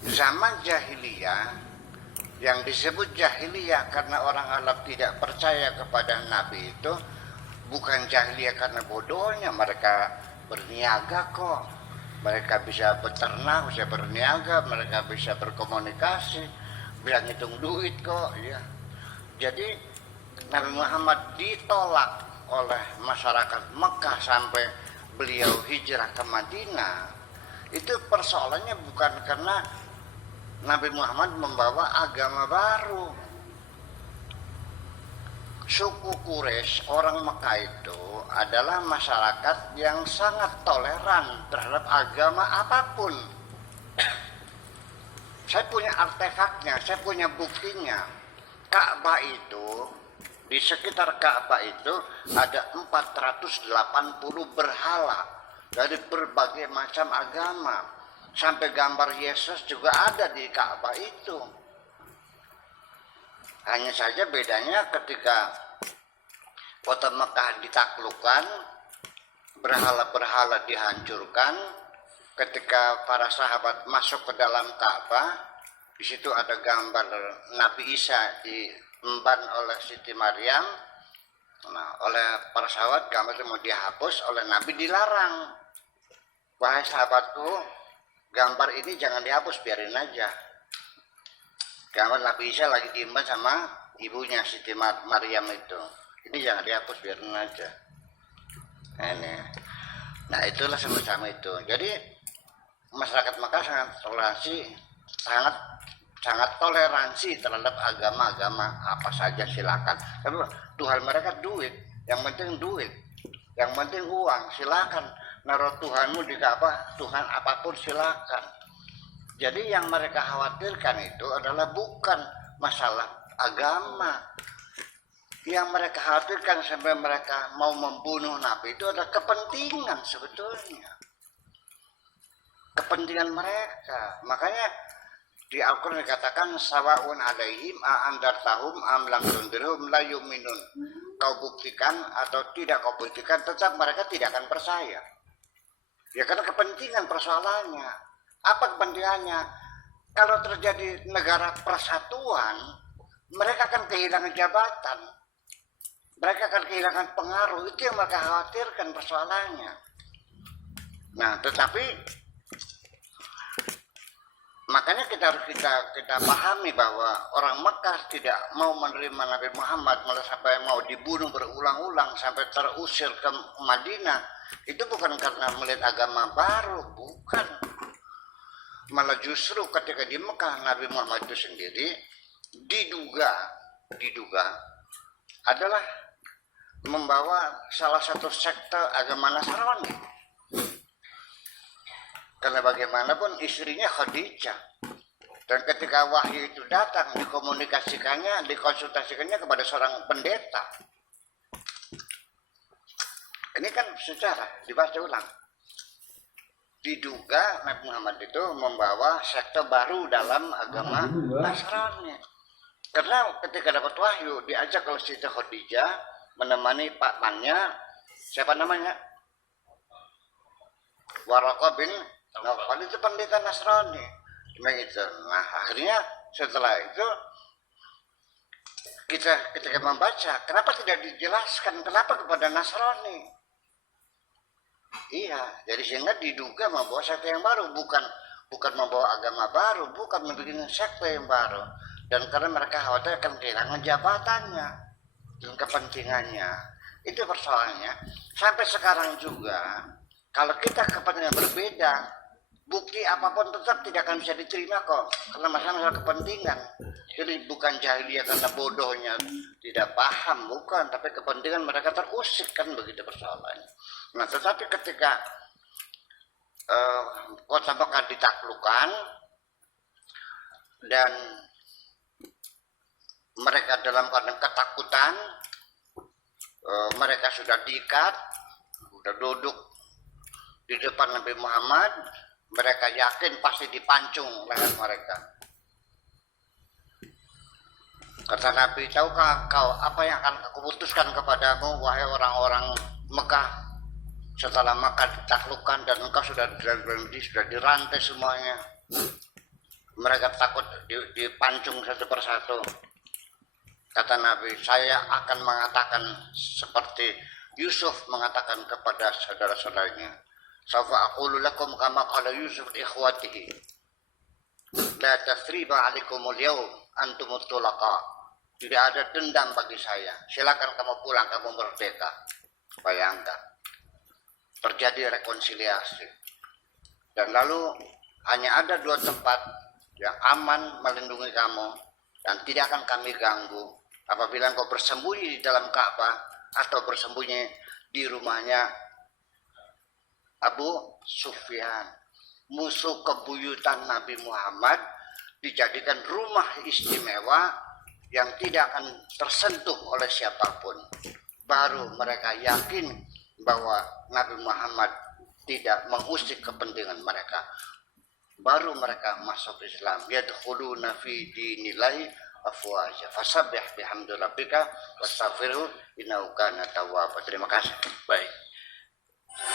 Zaman jahiliyah, yang disebut jahiliyah karena orang Arab tidak percaya kepada Nabi itu bukan jahiliyah karena bodohnya, mereka berniaga kok. Mereka bisa beternak, bisa berniaga, mereka bisa berkomunikasi, bisa ngitung duit kok, ya. Jadi Nabi Muhammad ditolak oleh masyarakat Mekah sampai beliau hijrah ke Madinah. Itu persoalannya bukan karena Nabi Muhammad membawa agama baru. Suku Quraisy, orang Mekah itu adalah masyarakat yang sangat toleran terhadap agama apapun. Saya punya artefaknya, saya punya buktinya. Ka'bah itu, di sekitar Ka'bah itu ada 480 berhala dari berbagai macam agama. Sampai gambar Yesus juga ada di Ka'bah itu. Hanya saja bedanya ketika kota Mekah ditaklukkan, berhala-berhala dihancurkan. Ketika para sahabat masuk ke dalam Ka'bah, di situ ada gambar Nabi Isa diemban oleh Siti Maryam. Nah, oleh para sahabat gambar itu mau dihapus, oleh Nabi dilarang. Wahai sahabatku, gambar ini jangan dihapus, biarin aja. Gambar Nabi Isa lagi diemban sama ibunya Siti Maryam itu. Ini jangan dihapus, biarin aja. Nah, itulah semacam itu. Jadi masyarakat Mekah sangat toleransi terhadap agama-agama apa saja, silakan. Tapi Tuhan mereka duit, yang penting duit, yang penting uang, silakan. Naruh Tuhanmu di Ka'bah, Tuhan apapun silakan. Jadi yang mereka khawatirkan itu adalah bukan masalah agama. Yang mereka khawatirkan sampai mereka mau membunuh Nabi itu adalah kepentingan sebetulnya. Kepentingan mereka. Makanya di Al-Quran dikatakan sawa'un alaihim a'andartahum am lam tundirhum la yu'minun. Kau buktikan atau tidak kau buktikan, tetap mereka tidak akan percaya. Ya karena kepentingan persoalannya. Apa kepentingannya? Kalau terjadi negara persatuan, mereka akan kehilangan jabatan. Mereka akan kehilangan pengaruh. Itu yang mereka khawatirkan persoalannya. Nah, tetapi makanya kita harus kita pahami bahwa orang Mekah tidak mau menerima Nabi Muhammad, malah sampai mau dibunuh berulang-ulang sampai terusir ke Madinah. Itu bukan karena melihat agama baru, bukan. Malah justru ketika di Mekah Nabi Muhammad itu sendiri diduga adalah membawa salah satu sekte agama Nasrani. Karena bagaimanapun istrinya Khadijah. Dan ketika wahyu itu datang, dikonsultasikannya kepada seorang pendeta. Ini kan sejarah, dibaca ulang. Diduga Nabi Muhammad itu membawa sekte baru dalam agama Nasrani. Karena ketika dapat wahyu, diajak oleh Siti Khadijah menemani pamannya, siapa namanya? Waraqah bin Nawfal, itu pendeta Nasrani. Begitu. Nah, akhirnya setelah itu kita ketika membaca, kenapa tidak dijelaskan kenapa kepada Nasrani? Iya, jadi sehingga diduga membawa sekte yang baru, bukan membawa agama baru, bukan membuat sekte yang baru. Dan karena mereka khawatir akan kehilangan jabatannya dan kepentingannya. Itu persoalannya. Sampai sekarang juga, kalau kita kepentingan berbeda, bukti apapun tetap tidak akan bisa diterima kok, karena masalah kepentingan. Jadi bukan jahiliyah karena bodohnya tidak paham, bukan, tapi kepentingan mereka terusik, kan begitu persoalannya. Nah, tetapi ketika kota Mekah ditaklukkan dan mereka dalam keadaan ketakutan, mereka sudah diikat, sudah duduk di depan Nabi Muhammad, mereka yakin pasti dipancung leher mereka. Kata Nabi, tahukah kau apa yang akan aku putuskan kepadamu, wahai orang-orang Mekah, setelah Mekah ditaklukkan dan engkau sudah dirantai semuanya. mereka takut dipancung satu persatu. Kata Nabi, saya akan mengatakan seperti Yusuf mengatakan kepada saudara-saudaranya, "Sawfa aqulu lakum kama qala Yusuf li ikhwatihi, la tasriba 'alaikumul yawm antumut tulaqa." Tidak ada dendam bagi saya. Silakan kamu pulang, kamu merdeka. Bayangkan. Terjadi rekonsiliasi. Dan lalu hanya ada 2 tempat yang aman melindungi kamu dan tidak akan kami ganggu. Apabila engkau bersembunyi di dalam Ka'bah atau bersembunyi di rumahnya Abu Sufyan, musuh kebuyutan Nabi Muhammad, dijadikan rumah istimewa yang tidak akan tersentuh oleh siapapun. Baru mereka yakin bahwa Nabi Muhammad tidak mengusik kepentingan mereka. Baru mereka masuk Islam. Yadkhuluna fi dinillahi afwaja. Fasabbih bihamdi rabbika wastaghfirhu innahu kana tawwaba. Terima kasih. Baik.